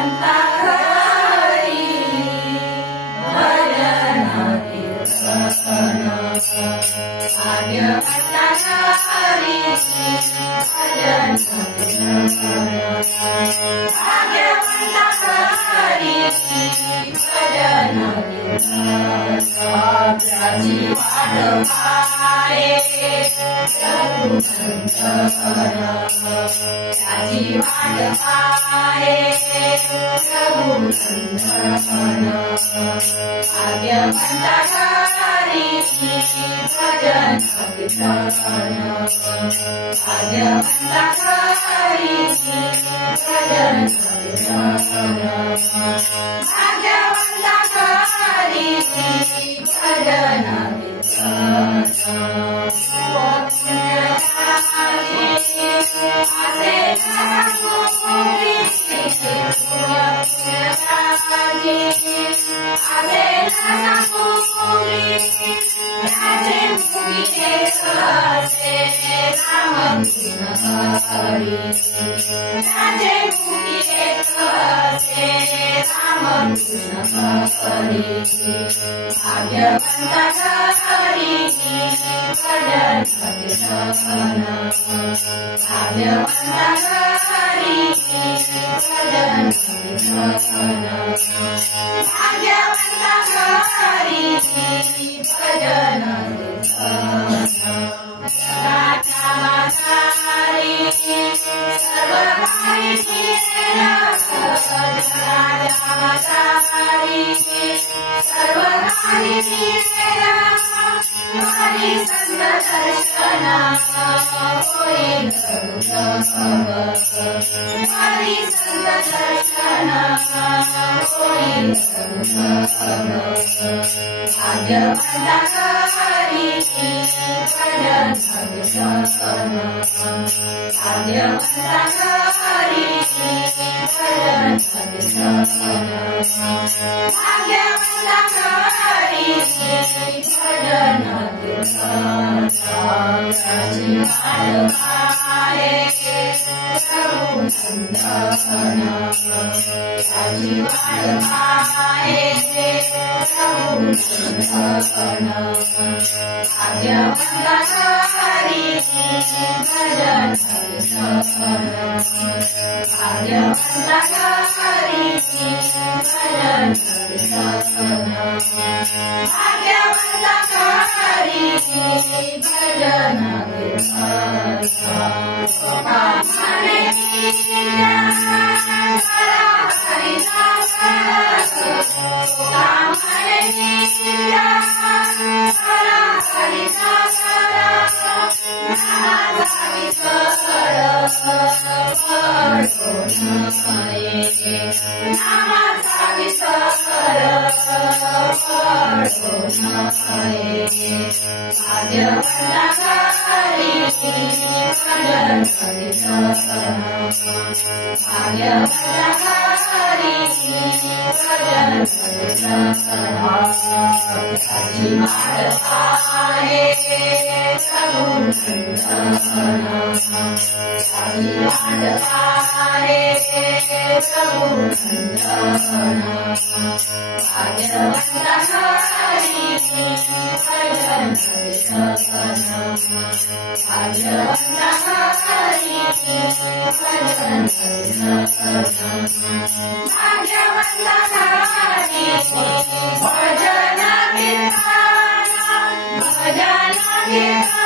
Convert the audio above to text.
भाग्यवंता हरी भजन कीर्तन भाग्यवंता हरी भजन कीर्तन भाग्यवंता हरी भजन कीर्तन त्याची वाट पाहे त्याची वाट पाहे रघुनंदन भाग्यवंता हरी भजन कीर्तन भाग्यवंता हरी भजन कीर्तन भाग्यवंता हरी भजन भाग्यवंता हरी भजन कीर्तन भाग्यवंता हरी भजन कीर्तन भाग्यवंता हरी भजन भाग्यवंता हरी भजन कीर्तन भाग्यवंता हरी भजन कीर्तन भाग्यवंता हरी भजन कीर्तन त्याची वाट पाहे रघुनंदन त्याची वाट पाहे रघुनंदन भाग्यवंता हरी भजन कीर्तन भाग्यवंता हरी भजन कीर्तन भाग्यवंता हरी भजन भाग्यवंता हरी भजन कीर्तन भाग्यवंता हरी भजन कीर्तन त्याची वाट पाहे रघुनंदन त्याची वाट पाहे रघुनंदन भाग्यवंता हरी भजन कीर्तन भाग्यवंता हरी भजन कीर्तन भाग्यवंता हरी भजन कीर्तन भजन कीर्तन